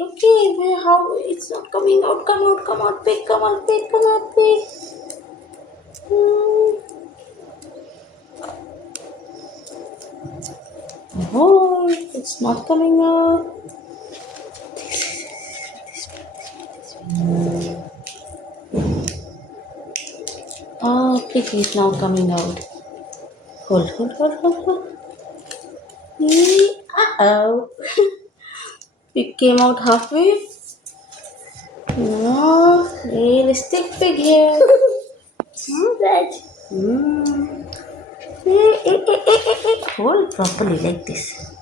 Okay. How it's not coming out? Come out, come out, pig, come out, pig, come out, pig. Hmm. Oh, it's not coming out. Oh, pig is now coming out. Hold, hold, hold, hold, hold. Uh-oh. Pig came out halfway. No, realistic pig here. Right. Hold properly like this.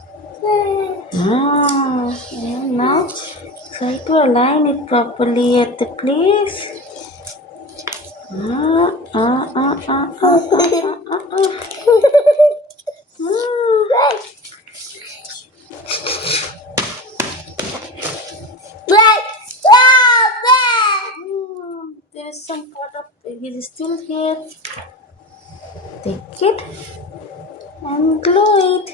And now try to align it properly at the place. Ah, ah, ah, ah, ah, ah, ah, ah. There is some part of pig is still here. Take it and glue it.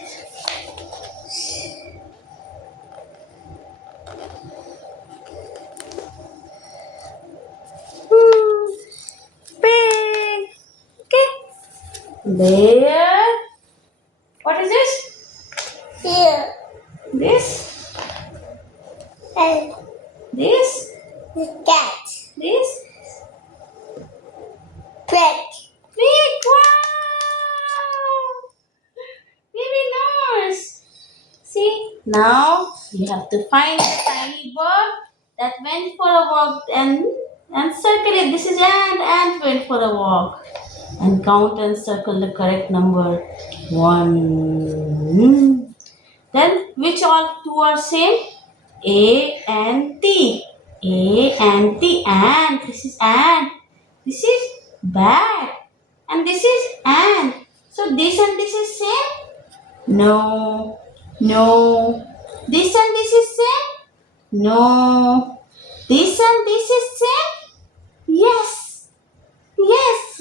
Pig. Okay. There. What is this? Here. This. And This. cat. This. Pet. Pig. Wow. Baby nose. See. Now you have to find the tiny bird that went for a walk and circle it. This is ant went for a walk. And count and circle the correct number. 1. Then which all two are same? A and T. A and T. Ant. This is ant. This is bat. And this is ant. So this and this is same? No. No. This and this is same? No. This and this is same? Yes. Yes.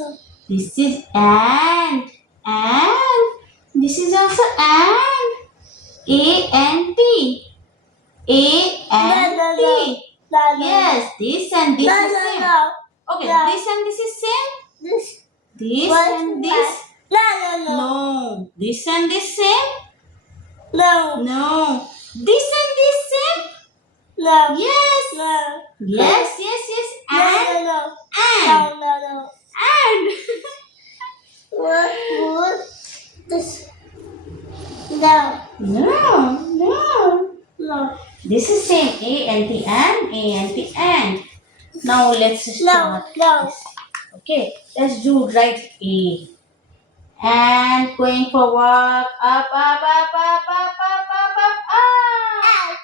This is ant. And this is also ant. A and T. A and No, T. no, no. Yes, this and this No, is no, same. no. Okay, No. this and this is same. This. This One, and this. No, no, no. No. This and this same. No. No. This and this same. No. Yes. No. Yes, yes, yes. And No, no, and no. No, no, no. and. What? This. No. No, no. No. This is same. A and T and A and T and. Now let's No, start. no. Okay, let's do right A. And going forward, up, up, up, up, up, up, up, up, up.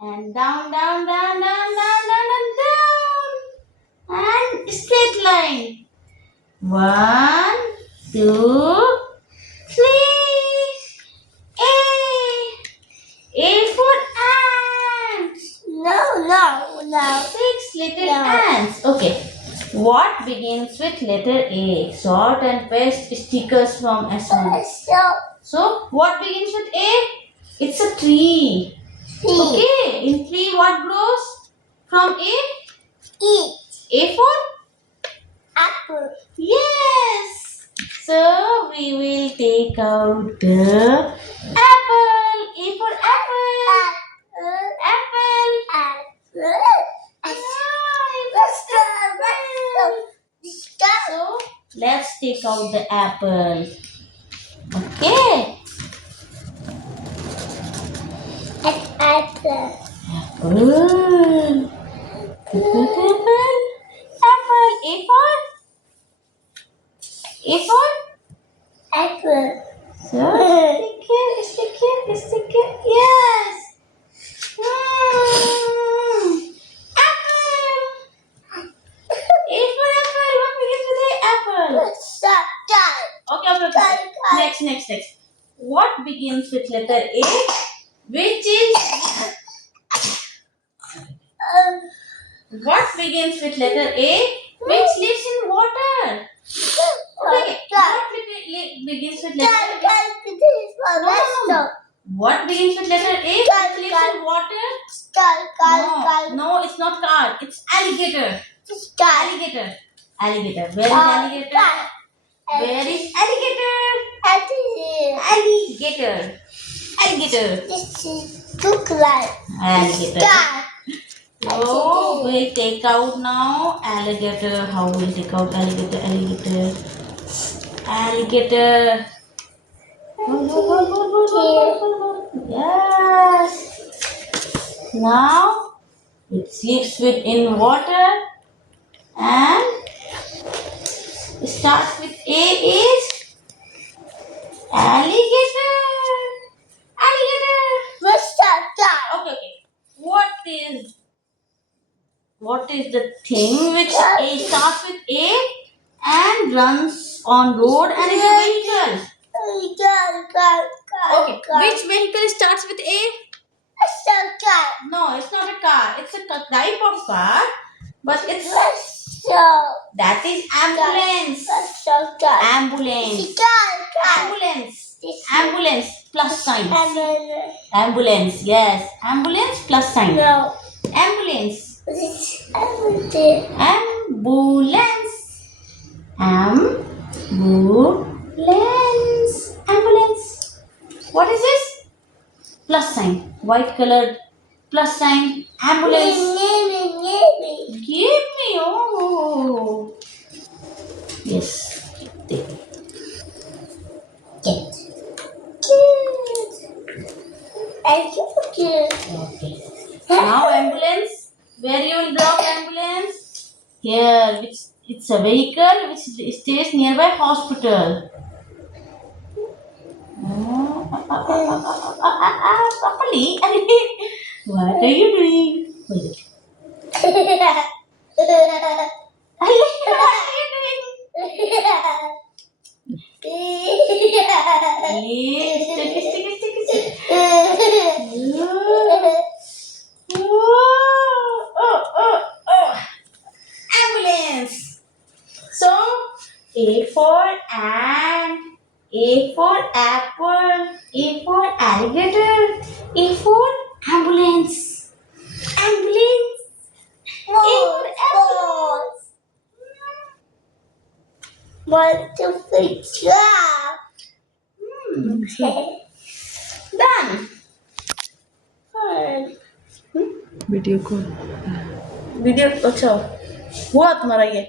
And down, down, down, down, down, down, and down. And straight line. 1, 2, 3. A. A for ant. No, no, no. 6 little No. ants. Okay. What begins with letter A? Sort and paste stickers from S1. So, what begins with A? It's a tree. Okay. In tree, what grows from A? Eat. A for? Apple. Yes. So, we will take out the apple. A for apple. Apple. So, let's take out the apple. Okay. Apple. Apple. Apple. Apple. A for? A for? Apple. So, stick here. Yes. Apple. A for apple. What begins with A? Apple. Okay. Next. What begins with letter A? Which is what begins with letter A? Which lives in water. Okay. What begins with letter A? No. What begins with letter A? Which lives in water? No. card. It's alligator. This guy. Alligator. Alligator. Where is alligator? Where is alligator? Alligator. Alligator. This is look like Alligator. guy. So we'll take out now alligator. How we'll take out alligator? Alligator. Alligator. Yes. Now it sleeps within water and it starts with A is alligator. Alligator. What's that guy? Okay, okay. What is the thing which A starts with A and runs on road and is a vehicle? Okay. Which vehicle starts with A? What's that guy? No, it's not a car. It's a type of car, but it's that is ambulance. What's that guy? Ambulance. This guy. Ambulance. This Ambulance plus sign. guy. Ambulance. Yes. Ambulance plus sign. No. Ambulance. This everything. Ambulance. Ambulance. Ambulance. What is this? Plus sign. White colored plus sign. Ambulance. Give me. Oh. Yes. Take it. Get. Good. Okay. Now ambulance. Where you will drop ambulance? Here. It's a vehicle which stays nearby hospital. Properly. What are you doing? Hold it. What are you doing? Please, stick. Oh. Ambulance. So, A for ant, A for apple, A for alligator, A for ambulance. Ambulance. A for ambulance. Want to fix that? Done. Video call video अच्छा हुआ तुम्हारा ये